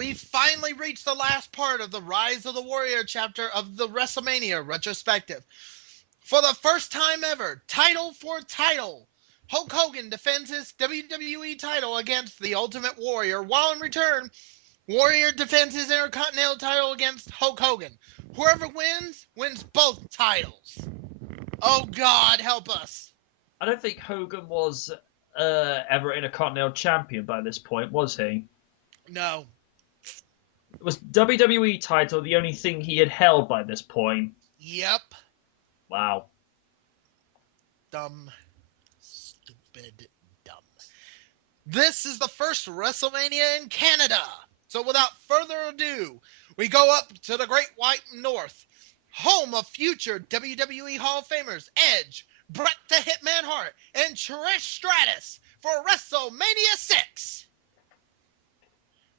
we finally reached the last part of the Rise of the Warrior chapter of the Wrestlemania Retrospective. For the first time ever, title for title, Hulk Hogan defends his WWE title against the Ultimate Warrior, while in return, Warrior defends his Intercontinental title against Hulk Hogan. Whoever wins, wins both titles. Oh God, help us. I don't think Hogan was ever Intercontinental Champion by this point, was he? No. Was WWE title the only thing he had held by this point? Yep. Wow. Dumb. Stupid. Dumb. This is the first WrestleMania in Canada. So without further ado, we go up to the Great White North, home of future WWE Hall of Famers Edge, Bret the Hitman Hart, and Trish Stratus for WrestleMania 6.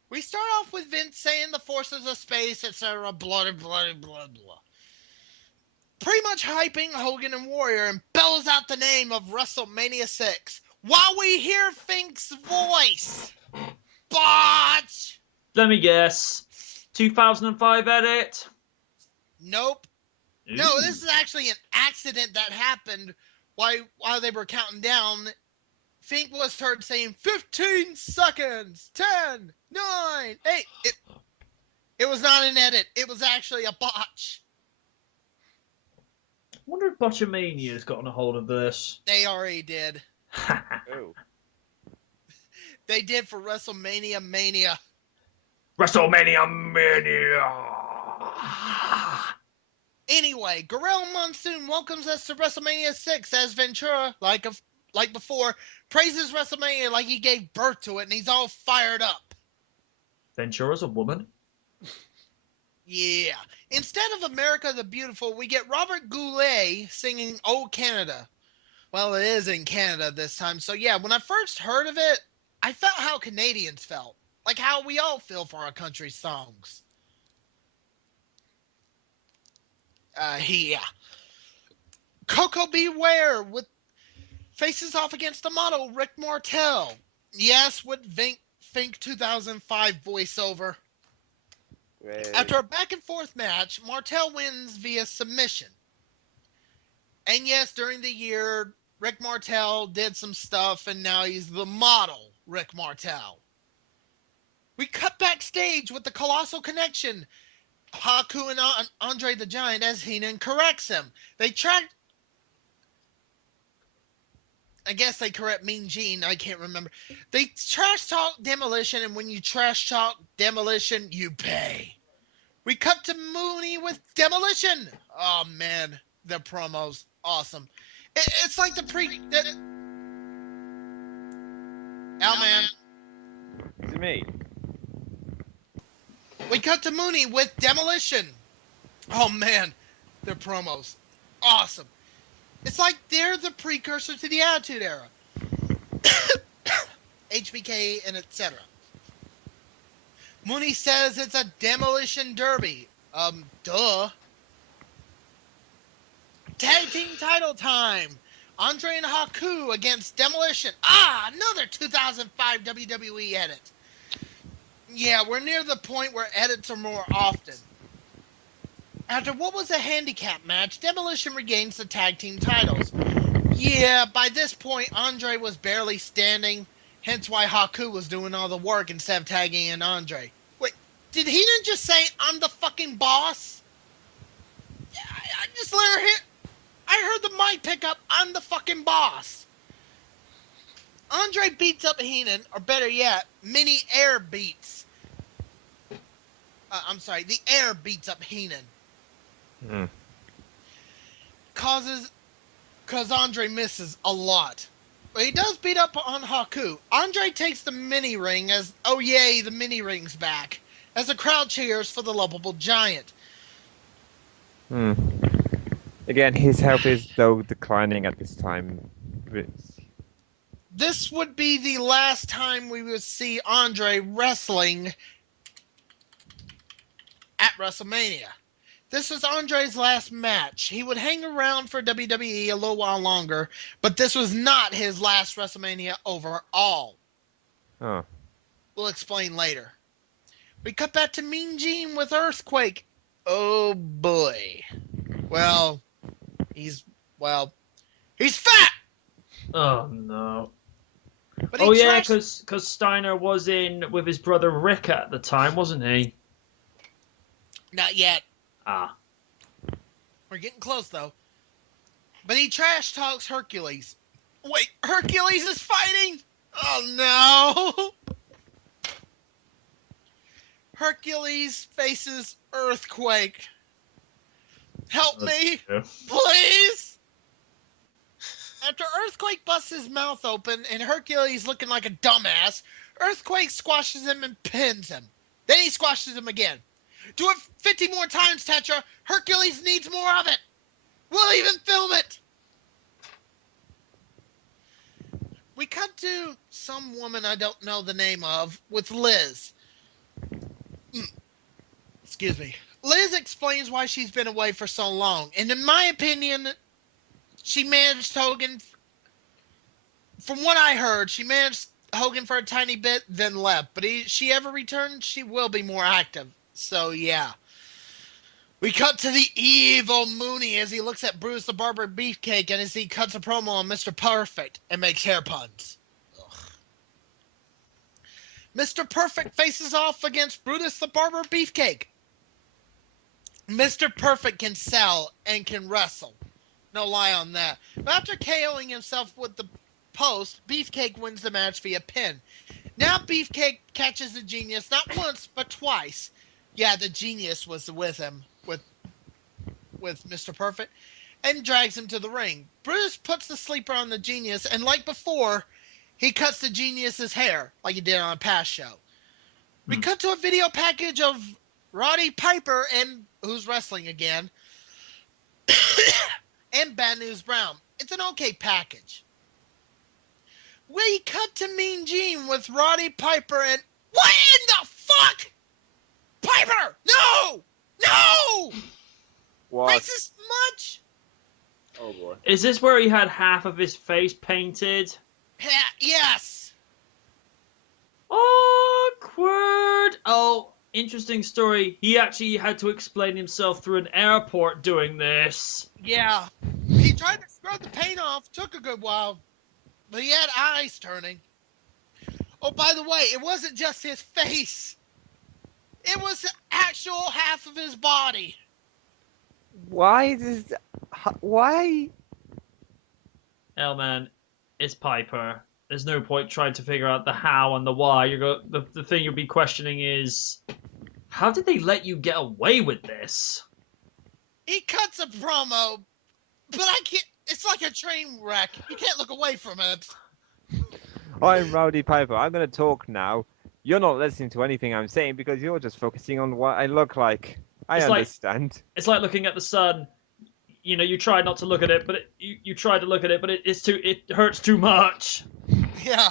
We start off with Vince saying the forces of space, etc. Blah, blah, blah, blah. Pretty much hyping Hogan and Warrior, and bellows out the name of WrestleMania 6 while we hear Fink's voice. Botch! Let me guess. 2005 edit? Nope. Ooh. No, this is actually an accident that happened while they were counting down. Fink was heard saying 15 seconds, 10, 9, 8. It was not an edit. It was actually a botch. I wonder if Botchamania's gotten a hold of this. They already did. Oh. They did for WrestleMania Mania. WrestleMania Mania! Anyway, Gorilla Monsoon welcomes us to WrestleMania 6 as Ventura, like before, praises WrestleMania like he gave birth to it, and he's all fired up. Ventura's a woman? Yeah. Instead of America the Beautiful, we get Robert Goulet singing Old Canada. Well, it is in Canada this time. So yeah, when I first heard of it, I felt how Canadians felt. Like how we all feel for our country's songs. Yeah. Coco Beware faces off against the model Rick Martel. Yes, with Fink 2005 voiceover. Great. After a back and forth match, Martel wins via submission. And yes, during the year, Rick Martel did some stuff, and now he's the model Rick Martel. We cut backstage with the Colossal Connection, Haku and Andre the Giant, as Heenan corrects him. I guess they correct Mean Gene, I can't remember. They trash talk Demolition, and when you trash talk Demolition, you pay. We cut to Mooney with Demolition. Oh man, the promos, awesome. It's like the man. Is it me? We cut to Mooney with Demolition. Oh man, their promos, awesome. It's like they're the precursor to the Attitude Era. HBK and etc. Mooney says it's a demolition derby. Duh. Tag team title time. Andre and Haku against Demolition. Another 2005 WWE edit. Yeah, we're near the point where edits are more often. After what was a handicap match, Demolition regains the tag team titles. Yeah, by this point, Andre was barely standing, hence why Haku was doing all the work instead of tagging in Andre. Wait, did Heenan just say, I'm the fucking boss? I just let her hit. I heard the mic pick up, I'm the fucking boss. Andre beats up Heenan, or better yet, Mini Air beats. The Air beats up Heenan. Cause Andre misses a lot. But he does beat up on Haku. Andre takes the mini ring as, oh yay, the mini ring's back, as the crowd cheers for the lovable giant. Again, his health is though declining at this time. This would be the last time we would see Andre wrestling at WrestleMania. This was Andre's last match. He would hang around for WWE a little while longer, but this was not his last WrestleMania overall. Oh. We'll explain later. We cut back to Mean Gene with Earthquake. Oh boy. Well, he's fat, Oh no. but he Oh yeah, trashed. because Steiner was in with his brother Rick at the time, wasn't he? Not yet. Ah. We're getting close though. But he trash talks Hercules. Wait, Hercules is fighting? Oh no! Hercules faces Earthquake. Help me, Yeah. please! After Earthquake busts his mouth open and Hercules looking like a dumbass, Earthquake squashes him and pins him. Then he squashes him again. Do it 50 more times, Tetra. Hercules needs more of it. We'll even film it. We cut to some woman I don't know the name of with Liz. Excuse me. Liz explains why she's been away for so long. And in my opinion, she managed Hogan. From what I heard, she managed Hogan for a tiny bit, then left. But she ever returns, she will be more active. So, yeah. We cut to the evil Mooney as he looks at Bruce the Barber Beefcake and as he cuts a promo on Mr. Perfect and makes hair puns. Ugh. Mr. Perfect faces off against Brutus the Barber Beefcake. Mr. Perfect can sell and can wrestle. No lie on that. But after KOing himself with the post, Beefcake wins the match via pin. Now Beefcake catches the Genius not once, but twice. Yeah, the Genius was with him, with Mr. Perfect, and drags him to the ring. Brutus puts the sleeper on the Genius, and like before, he cuts the Genius's hair, like he did on a past show. We cut to a video package of Roddy Piper and who's wrestling again, and Bad News Brown. It's an okay package. We cut to Mean Gene with Roddy Piper and what in the fuck? Piper! No! No! What? Racist much? Oh boy. Is this where he had half of his face painted? Yes. Awkward. Oh, interesting story. He actually had to explain himself through an airport doing this. Yeah. He tried to scrub the paint off. Took a good while. But he had eyes turning. Oh, by the way, it wasn't just his face. It was the actual half of his body. Why does? Why? Hell, man, it's Piper. There's no point trying to figure out the how and the why. The thing you'll be questioning is, how did they let you get away with this? He cuts a promo, but I can't. It's like a train wreck. You can't look away from it. I'm Rowdy Piper. I'm gonna talk now. You're not listening to anything I'm saying because you're just focusing on what I look like. I understand. It's like looking at the sun. You know, you try not to look at it, but you try to look at it, but it hurts too much. Yeah.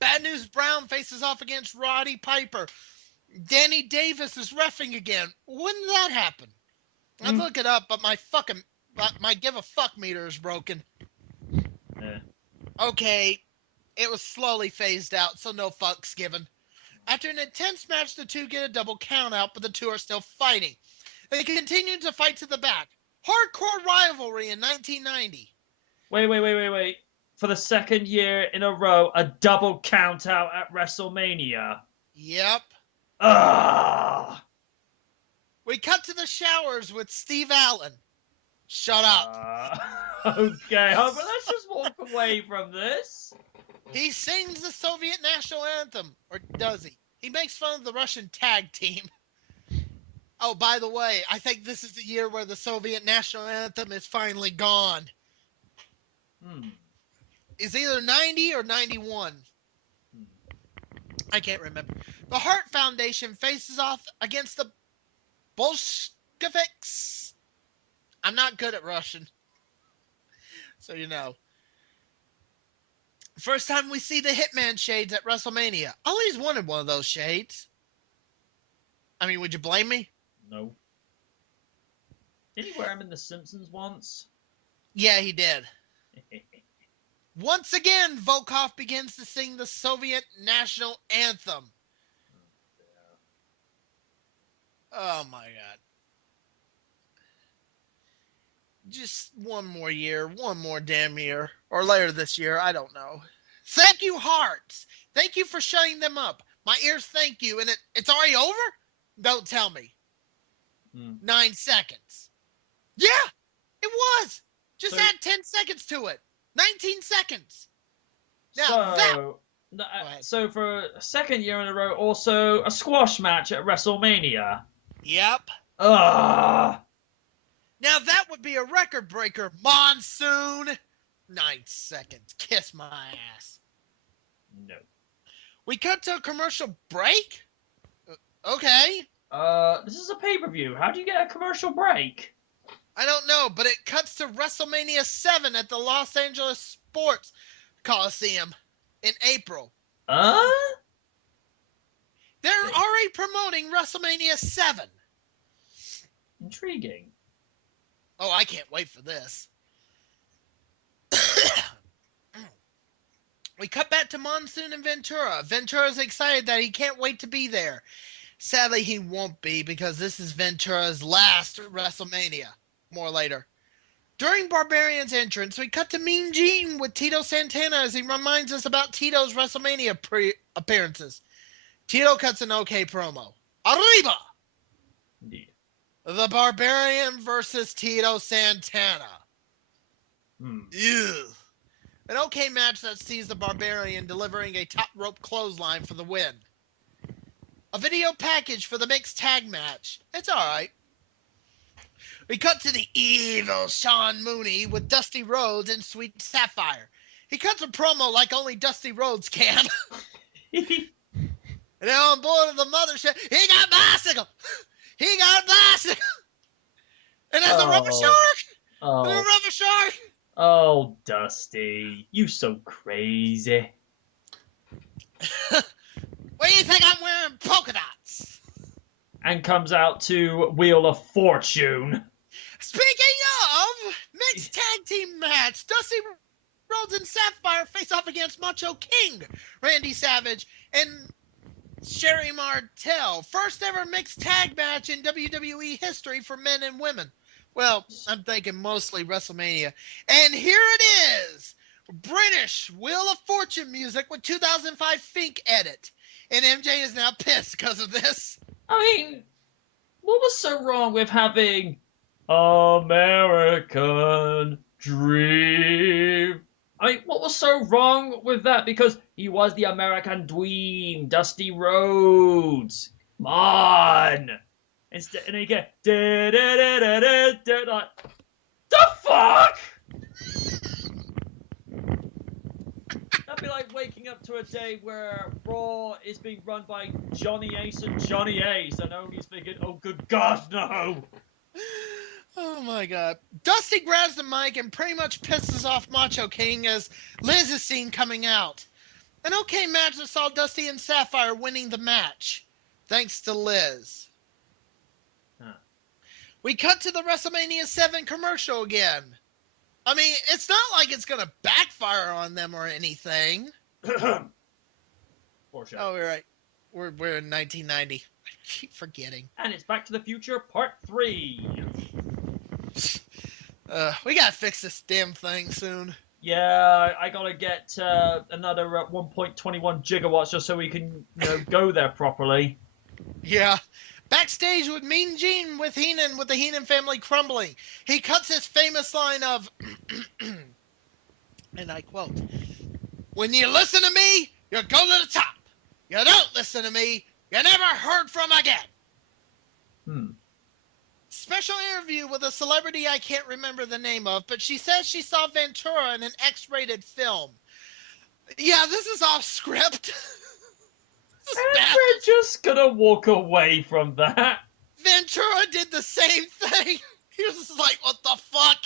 Bad News Brown faces off against Roddy Piper. Danny Davis is reffing again. When did that happen? I'd look it up, but my give a fuck meter is broken. Yeah. Okay, it was slowly phased out, so no fucks given. After an intense match, the two get a double count out, but the two are still fighting. They continue to fight to the back. Hardcore rivalry in 1990. Wait. For the second year in a row, a double count out at WrestleMania. Yep. Ah. We cut to the showers with Steve Allen. Shut up. Okay, but let's just walk away from this. He sings the Soviet national anthem. Or does he? He makes fun of the Russian tag team. Oh, by the way, I think this is the year where the Soviet national anthem is finally gone. It's either 90 or 91. I can't remember. The Hart Foundation faces off against the Bolsheviks. I'm not good at Russian. So you know. First time we see the Hitman shades at WrestleMania. I always wanted one of those shades. I mean, would you blame me? No. Did he wear them in The Simpsons once? Yeah, he did. Once again, Volkov begins to sing the Soviet national anthem. Oh my God. Just one more year, one more damn year, or later this year, I don't know. Thank you, Hearts. Thank you for shutting them up. My ears thank you, and it's already over? Don't tell me. 9 seconds. Yeah, it was. Just So- add 10 seconds to it. 19 seconds. Now So, Go ahead. so for a second year in a row, also a squash match at WrestleMania. Yep. Ugh. Now that would be a record breaker, Monsoon. 9 seconds. Kiss my ass. No. We cut to a commercial break? Okay. This is a pay-per-view. How do you get a commercial break? I don't know, but it cuts to WrestleMania 7 at the Los Angeles Sports Coliseum in April. Uh? They're already promoting WrestleMania 7. Intriguing. Oh, I can't wait for this. We cut back to Monsoon and Ventura. Ventura's excited that he can't wait to be there. Sadly, he won't be because this is Ventura's last WrestleMania. More later. During Barbarian's entrance, we cut to Mean Gene with Tito Santana as he reminds us about Tito's WrestleMania appearances. Tito cuts an okay promo. Arriba! Indeed. The Barbarian versus Tito Santana. Ew. An okay match that sees the Barbarian delivering a top rope clothesline for the win. A video package for the mixed tag match. It's alright. We cut to the evil Sean Mooney with Dusty Rhodes and Sweet Sapphire. He cuts a promo like only Dusty Rhodes can. And then on board of the mothership, he got bicycle. He got a bicycle. And there's a rubber shark. Oh. There's a rubber shark. Oh, Dusty. You so crazy. What do you think I'm wearing polka dots? And comes out to Wheel of Fortune. Speaking of mixed tag team match, Dusty Rhodes and Sapphire face off against Macho King, Randy Savage, and Sherry Martel. First ever mixed tag match in WWE history for men and women. Well, I'm thinking mostly WrestleMania. And here it is. British Wheel of Fortune music with 2005 Fink edit. And MJ is now pissed because of this. I mean, what was so wrong with having American Dream? I mean, what was so wrong with that? Because he was the American Dream, Dusty Rhodes. Come on. Instead, and then you get like, the fuck? That'd be like waking up to a day where Raw is being run by Johnny Ace and Johnny Ace, and only's thinking, oh good God, no! Oh my God. Dusty grabs the mic and pretty much pisses off Macho King as Liz is seen coming out. An okay match that saw Dusty and Sapphire winning the match, thanks to Liz. Huh. We cut to the WrestleMania 7 commercial again. I mean, it's not like it's going to backfire on them or anything. For sure. Oh, we're right. We're in 1990. I keep forgetting. And it's Back to the Future Part 3. We got to fix this damn thing soon. Yeah, I gotta get another 1.21 gigawatts just so we can go there properly. Yeah. Backstage with Mean Gene with Heenan with the Heenan family crumbling. He cuts his famous line of, and I quote, "When you listen to me, you go to the top. You don't listen to me, you're never heard from again." Special interview with a celebrity I can't remember the name of, but she says she saw Ventura in an X-rated film. Yeah, this is off script. And we're just gonna walk away from that. Ventura did the same thing. He was just like, what the fuck?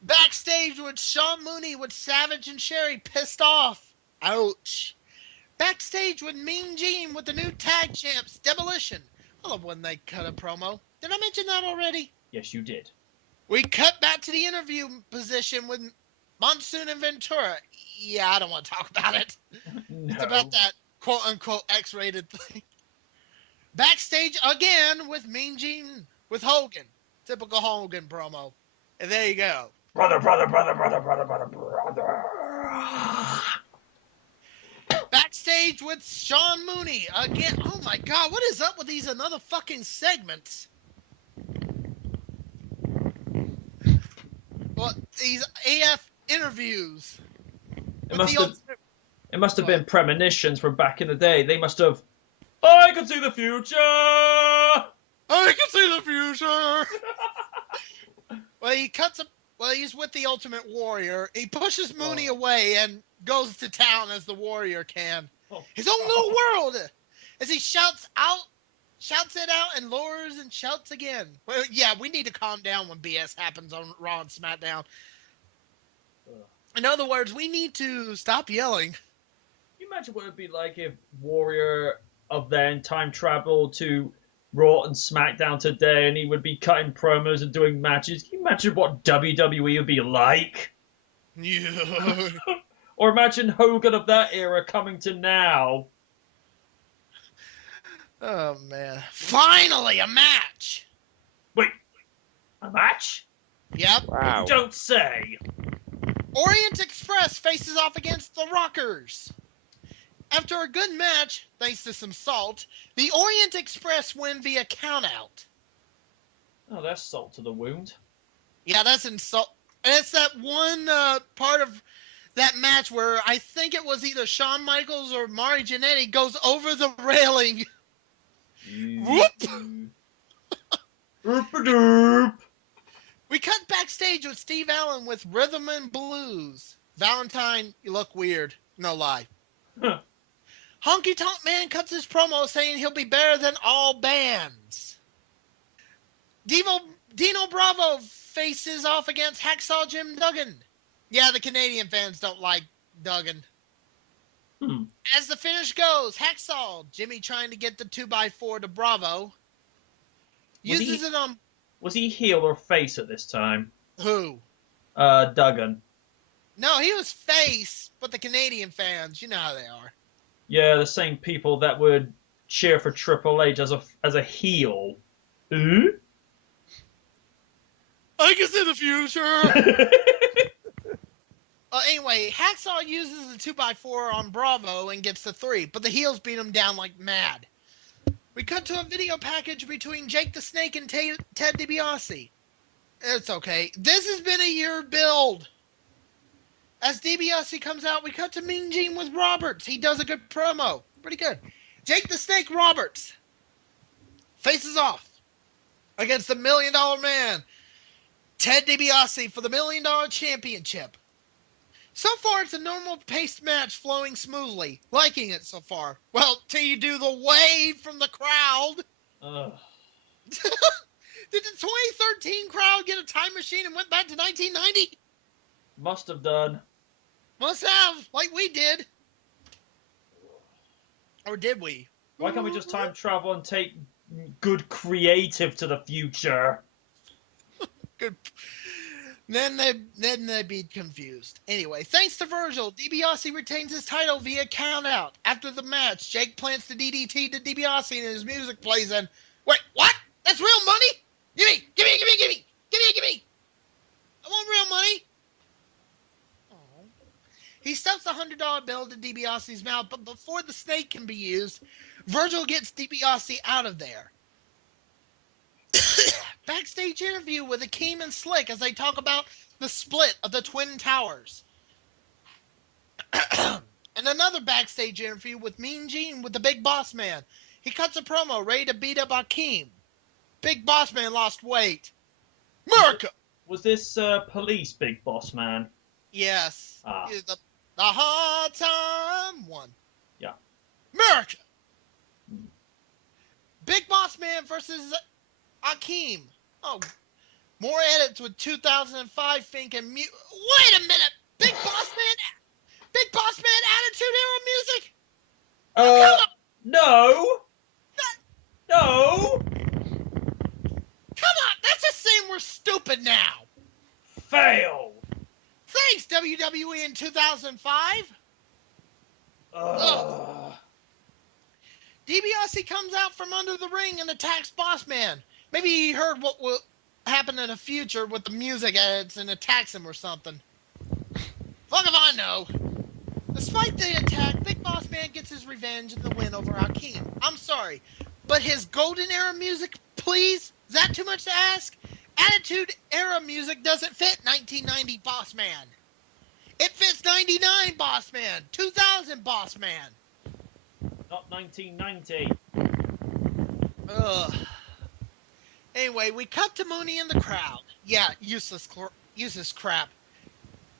Backstage with Sean Mooney with Savage and Sherry pissed off. Ouch. Backstage with Mean Gene with the new tag champs, Demolition. I love when they cut a promo. Did I mention that already? Yes, you did. We cut back to the interview position with Monsoon and Ventura. Yeah, I don't want to talk about it. No. It's about that quote-unquote X-rated thing. Backstage again with Mean Gene with Hogan. Typical Hogan promo. And there you go. Brother. Backstage with Sean Mooney again. Oh my God, what is up with these another fucking segments? Well, these AF interviews. It must have been premonitions from back in the day. They must have. I can see the future. I can see the future. Well, he's with the Ultimate Warrior. He pushes Mooney away and goes to town as the Warrior can. His own little world. As he shouts it out, and lowers and shouts again. Well, yeah, we need to calm down when BS happens on Raw and SmackDown. In other words, we need to stop yelling. Can you imagine what it'd be like if Warrior of then time traveled to Raw and SmackDown today, and he would be cutting promos and doing matches? Can you imagine what WWE would be like? Yeah. Or imagine Hogan of that era coming to now. Oh, man. Finally, a match! Wait, a match? Yep. Wow. You don't say. Orient Express faces off against the Rockers. After a good match, thanks to some salt, the Orient Express win via countout. Oh, that's salt to the wound. Yeah, that's insult. And it's that one part of that match where I think it was either Shawn Michaels or Mari Jannetty goes over the railing. Whoop! Oop-a-doop. We cut backstage with Steve Allen with Rhythm and Blues. Valentine, you look weird. No lie. Huh. Honky Tonk Man cuts his promo saying he'll be better than all bands. Dino Bravo faces off against Hacksaw Jim Duggan. Yeah, the Canadian fans don't like Duggan. As the finish goes, Hacksaw, Jimmy trying to get the 2x4 to Bravo. Uses it on... Was he heel or face at this time? Who? Duggan. No, he was face, but the Canadian fans, you know how they are. Yeah, the same people that would cheer for Triple H as a heel. I can see the future. Anyway, Hacksaw uses the 2x4 on Bravo and gets the 3, but the heels beat him down like mad. We cut to a video package between Jake the Snake and Ted DiBiase. It's okay. This has been a year build. As DiBiase comes out, we cut to Mean Gene with Roberts. He does a good promo. Pretty good. Jake the Snake Roberts faces off against the $1 Million Man, Ted DiBiase, for the $1 Million Championship. So far, it's a normal paced match flowing smoothly. Liking it so far. Well, till you do the wave from the crowd. Did the 2013 crowd get a time machine and went back to 1990? Must have done. Must have, like we did. Or did we? Why can't we just time travel and take good creative to the future? Good. Then they'd be confused. Anyway, thanks to Virgil, DiBiase retains his title via countout. After the match, Jake plants the DDT to DiBiase and his music plays and... Wait, what? That's real money? Give me! I want real money. Oh. He stuffs the $100 bill to DiBiase's mouth, but before the snake can be used, Virgil gets DiBiase out of there. Backstage interview with Akeem and Slick as they talk about the split of the Twin Towers. And another backstage interview with Mean Gene with the Big Boss Man. He cuts a promo ready to beat up Akeem. Big Boss Man lost weight. America! Was this Police Big Boss Man? Yes. Ah. The hard time one. Yeah. America! Big Boss Man versus Akeem. Oh, more edits with 2005 Fink and Wait a minute! Big Boss Man Attitude Era music? No! No! Come on, that's just saying we're stupid now. Fail! Thanks, WWE in 2005. DiBiase comes out from under the ring and attacks Boss Man. Maybe he heard what will happen in the future with the music edits and attacks him or something. Fuck if I know. Despite the attack, Big Boss Man gets his revenge and the win over Hakeem. I'm sorry, but his Golden Era music, please? Is that too much to ask? Attitude Era music doesn't fit 1990 Boss Man. It fits 99 Boss Man, 2000 Boss Man. Not 1990. Ugh. Anyway, we cut to Mooney in the crowd. Yeah, useless crap.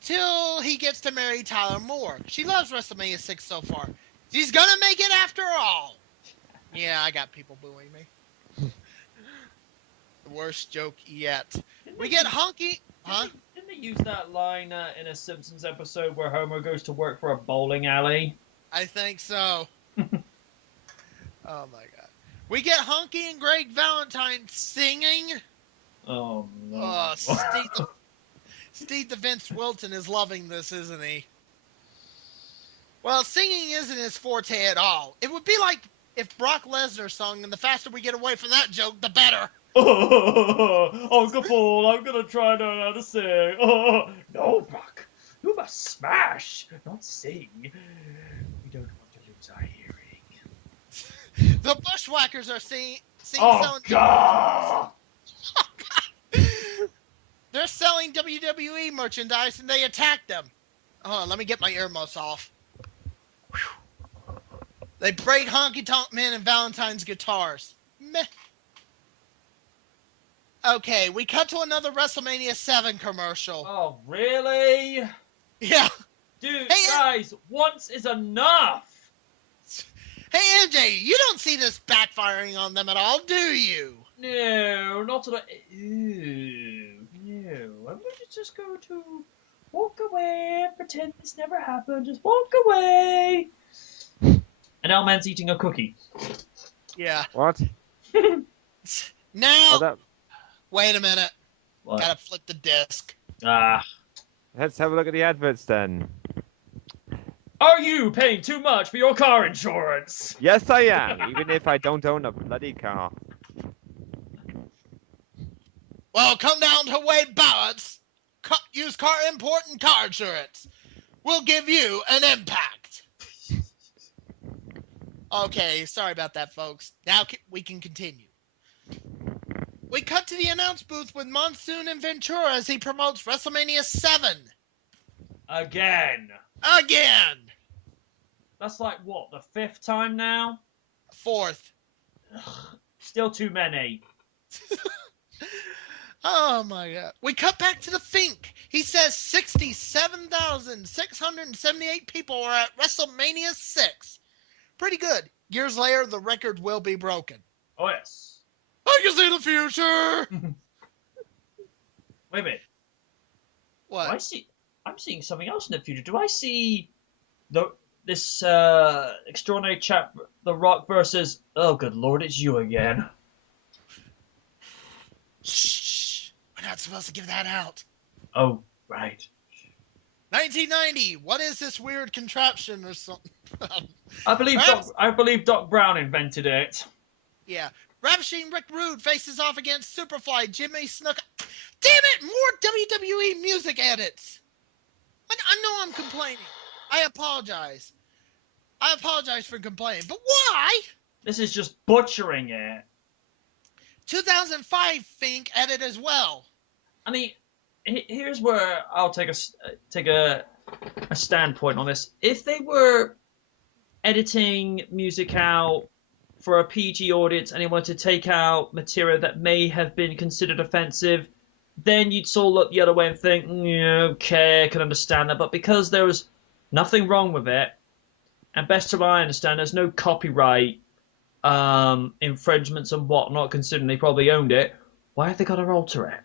Till he gets to marry Tyler Moore. She loves WrestleMania 6 so far. She's gonna make it after all. Yeah, I got people booing me. The worst joke yet. We get Honky... Huh? Didn't they use that line in a Simpsons episode where Homer goes to work for a bowling alley? I think so. Oh my god. We get Honky and Greg Valentine singing. Oh no. Oh, Steve the Vince Wilton is loving this, isn't he? Well, singing isn't his forte at all. It would be like if Brock Lesnar sung, and the faster we get away from that joke, the better. Uncle Paul, I'm gonna try and learn how to sing. No, Brock. You must smash, not sing. We don't want to lose our hearing. The Bushwhackers are selling... God! Oh, God! They're selling WWE merchandise, and they attack them. Hold on, let me get my earmuffs off. Whew. They break Honky Tonk Man and Valentine's guitars. Meh. Okay, we cut to another WrestleMania 7 commercial. Oh, really? Yeah. Dude, Hey, guys, once is enough! Hey, MJ, you don't see this backfiring on them at all, do you? No, not at all. Ew, no. I'm going to just go to walk away and pretend this never happened. Just walk away. And Elman's eating a cookie. Yeah. What? Now, Oh, that... wait a minute. What? Gotta flip the disc. Let's have a look at the adverts then. Are you paying too much for your car insurance? Yes, I am, even if I don't own a bloody car. Well, come down to Wade Balance. Use car import and car insurance. We'll give you an impact. Okay, sorry about that, folks. Now we can continue. We cut to the announce booth with Monsoon and Ventura as he promotes WrestleMania 7. Again. That's like, what, the 5th time now? 4th. Ugh, still too many. Oh my god. We cut back to the Fink. He says 67,678 people are at WrestleMania 6. Pretty good. Years later, the record will be broken. Oh, yes. I can see the future! Wait a minute. What? I'm seeing something else in the future. Do I see this extraordinary chap, The Rock versus... Oh, good lord, it's you again. Shh. We're not supposed to give that out. Oh, right. 1990. What is this weird contraption or something? I believe Doc Brown invented it. Yeah. Ravishing Rick Rude faces off against Superfly Jimmy Snuka. Damn it! More WWE music edits. I know I'm complaining. I apologize. I apologize for complaining. But why? This is just butchering it. 2005 Fink edit as well. I mean, here's where I'll take a standpoint on this. If they were editing music out for a PG audience and they wanted to take out material that may have been considered offensive, then you'd sort of look the other way and think, yeah, okay, I can understand that. But because there was nothing wrong with it, and best to my understand, there's no copyright infringements and whatnot, considering they probably owned it, why have they got to alter it?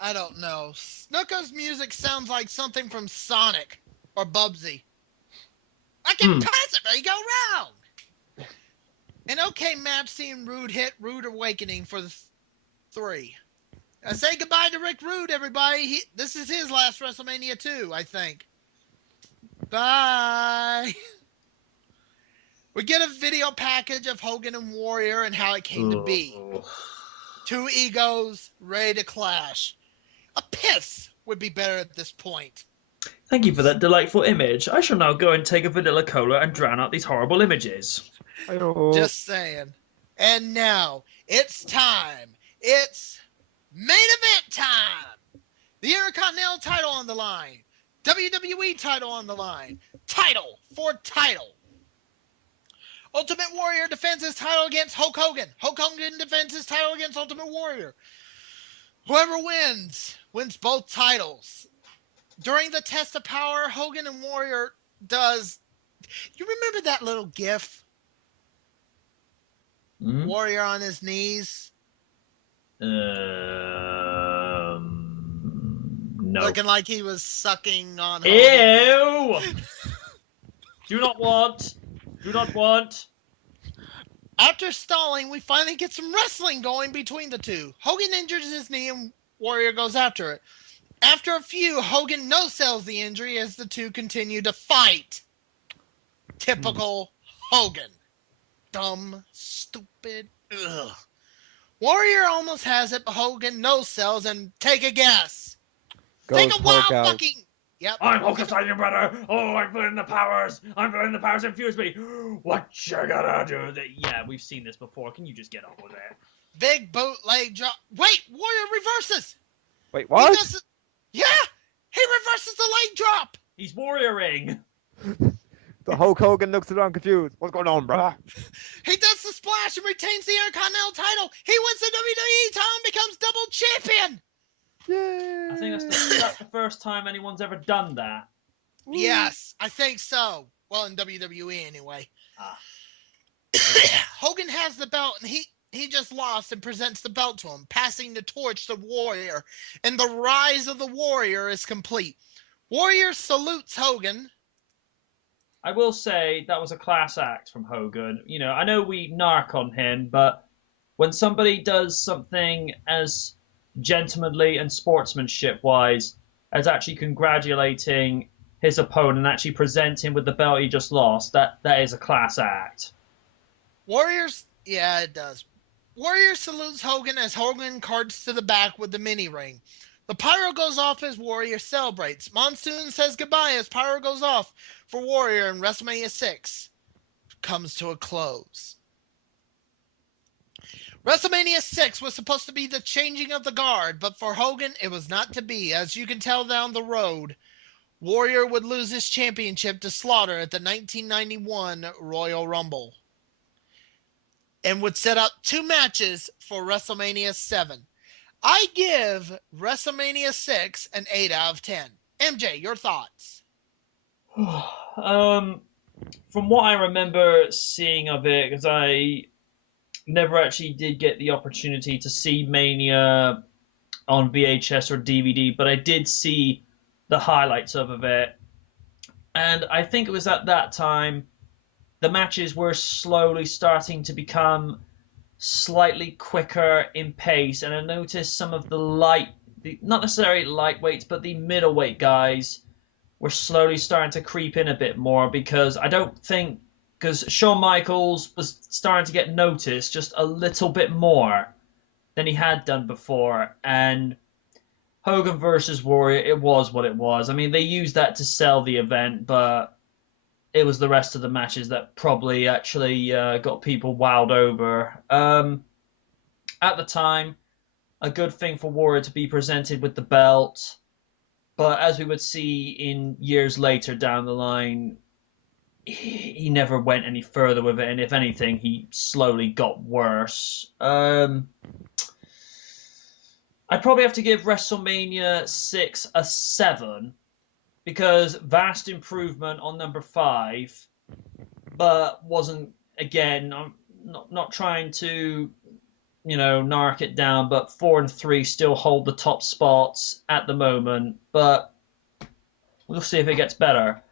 I don't know. Snuka's music sounds like something from Sonic or Bubsy. I can possibly go wrong. An okay match seeing Rude hit Rude Awakening for the 3. Say goodbye to Rick Rude, everybody. This is his last WrestleMania 2, I think. Bye. We get a video package of Hogan and Warrior and how it came to be. Two egos ready to clash. A piss would be better at this point. Thank you for that delightful image. I shall now go and take a vanilla cola and drown out these horrible images. Just saying. And now, it's time. It's main event time. The Intercontinental title on the line. WWE title on the line. Title for title. Ultimate Warrior defends his title against Hulk Hogan. Hulk Hogan defends his title against Ultimate Warrior. Whoever wins both titles. During the test of power, Hogan and Warrior does... You remember that little gif? Mm-hmm. Warrior on his knees? No. Looking like he was sucking on Ew! Hogan. Do not want. Do not want. After stalling, we finally get some wrestling going between the two. Hogan injures his knee and Warrior goes after it. After a few, Hogan no-sells the injury as the two continue to fight. Typical Hogan. Dumb, stupid, ugh. Warrior almost has it, but Hogan no-sells, and take a guess. Take a wild fucking... Yep. I'm Hulk Hogan, brother. Oh, I'm feeling the powers. I'm feeling the powers infuse me. What you gonna do? Yeah, we've seen this before. Can you just get on with it? Big bootleg drop. Wait, Warrior reverses. Wait, what? Yeah, he reverses the leg drop. He's warrioring. The Hulk Hogan looks around confused. What's going on, brother? He does the splash and retains the Intercontinental title. He wins the WWE title and becomes double champion. Yay! I think that's the first time anyone's ever done that. Yes, I think so. Well, in WWE anyway. Hogan has the belt, and he just lost and presents the belt to him, passing the torch to Warrior, and the rise of the Warrior is complete. Warrior salutes Hogan. I will say that was a class act from Hogan. You know, I know we narc on him, but when somebody does something as gentlemanly and sportsmanship-wise as actually congratulating his opponent and actually presenting with the belt he just lost, that is a class act. Yeah, it does. Warrior salutes Hogan as Hogan carts to the back with the mini ring. The pyro goes off as Warrior celebrates. Monsoon says goodbye as pyro goes off for Warrior, and WrestleMania 6 comes to a close. WrestleMania 6 was supposed to be the changing of the guard, but for Hogan, it was not to be. As you can tell down the road, Warrior would lose his championship to Slaughter at the 1991 Royal Rumble and would set up 2 matches for WrestleMania 7. I give WrestleMania 6 an 8 out of 10. MJ, your thoughts? From what I remember seeing of it, because I never actually did get the opportunity to see Mania on VHS or DVD, but I did see the highlights of it. And I think it was at that time the matches were slowly starting to become slightly quicker in pace, and I noticed some of not necessarily lightweights, but the middleweight guys were slowly starting to creep in a bit more, because Shawn Michaels was starting to get noticed just a little bit more than he had done before, and Hogan versus Warrior, it was what it was. I mean, they used that to sell the event, but it was the rest of the matches that probably actually got people wowed over. At the time, a good thing for Warrior to be presented with the belt, but as we would see in years later down the line, he never went any further with it, and if anything, he slowly got worse. I'd probably have to give WrestleMania 6 a 7, because vast improvement on number 5, but wasn't, again, I'm not trying to, narc it down, but 4 and 3 still hold the top spots at the moment, but we'll see if it gets better.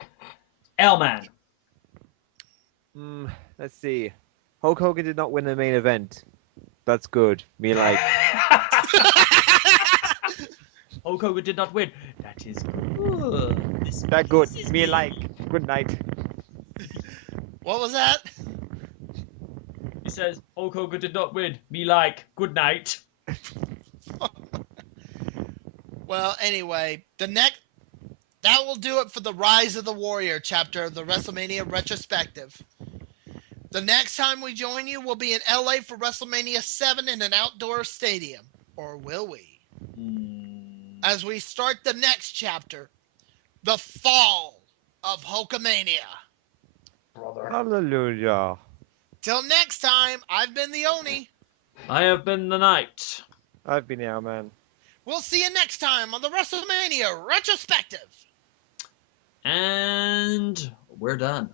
L-Man. Let's see. Hulk Hogan did not win the main event. That's good. Me like. Hulk Hogan did not win. That is good. That good. Me like. Good night. What was that? says Hulk Hogan did not win. Me like, good night. Well, anyway, that will do it for the Rise of the Warrior chapter of the WrestleMania Retrospective. The next time we join you will be in LA for WrestleMania 7 in an outdoor stadium. Or will we? As we start the next chapter, the fall of Hulkamania. Brother. Hallelujah. Till next time, I've been the Oni. I have been the knight. I've been here, man. We'll see you next time on the WrestleMania Retrospective. And we're done.